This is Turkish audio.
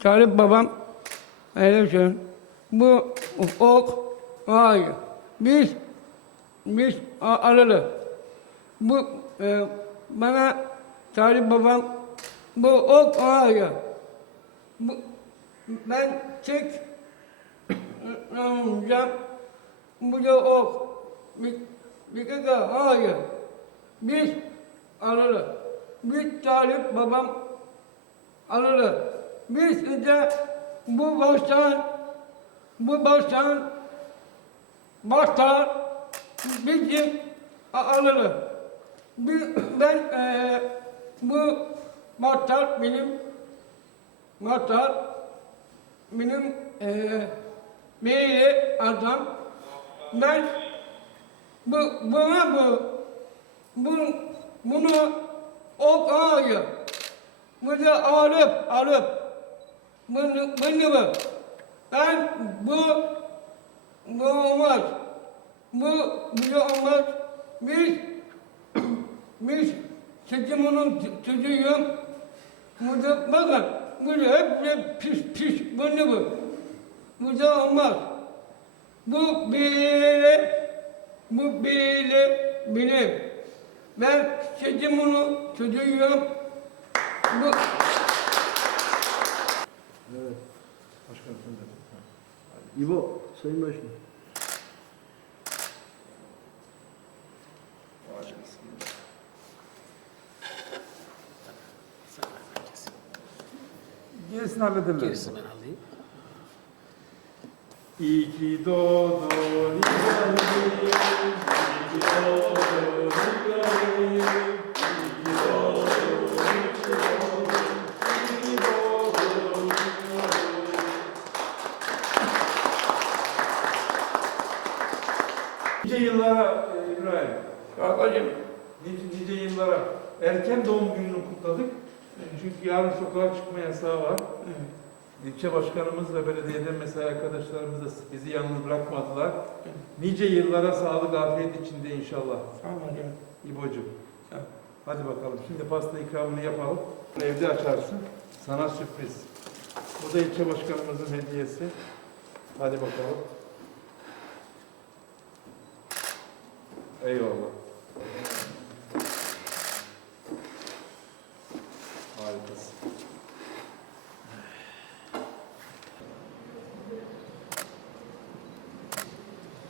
Talip babam öyle söylüyor. Bu ok hayır. Biz biz a- aralı. Bu e, bana Talip babam bu ok hayır. Bu, ben tek olacağım. Bu da ok. Bir, bir kere hayır. Biz aralı. Biz Talip babam alırız. Biz de bu baştan, bu baştan baştan bizim a- alırız. Biz, ben eee bu baştan benim baştan benim eee meyli adam. Ben bu buna bu bu bunu ok ağıyor. Bunu alıp alıp bunu bunu bu. Ben bu bu olmaz. Bu bu olmaz. Biz biz çocuğumun çocuğuyum. Burada bakın. Burada hep de pis pis bunu bu. Burada olmaz. Bu böyle bu böyle benim. Ben çocuğumun çocuğuyum. Bu Evet. Başkanım sen de. İbo, Sayın Başkanım. Gerisini hallederler. Gerisi ben alayım. İyi ki doğdun İbrahim, iyi ki doğdun İbrahim, iyi ki doğdun, iyi ki doğdun, iyi ki doğdun İbrahim. Nice yıllara e, İbrahim, babacığım nice, nice yıllara. Erken doğum gününü kutladık. Çünkü yarın sokağa çıkma yasağı var. İlçe başkanımız ve belediyeden mesai arkadaşlarımız da bizi yalnız bırakmadılar. Nice yıllara sağlık, afiyet içinde inşallah. Tamam hocam. İbocuğum. Hadi bakalım. Şimdi pasta ikramını yapalım. Evde açarsın. Sana sürpriz. Bu da ilçe başkanımızın hediyesi. Hadi bakalım. Eyvallah.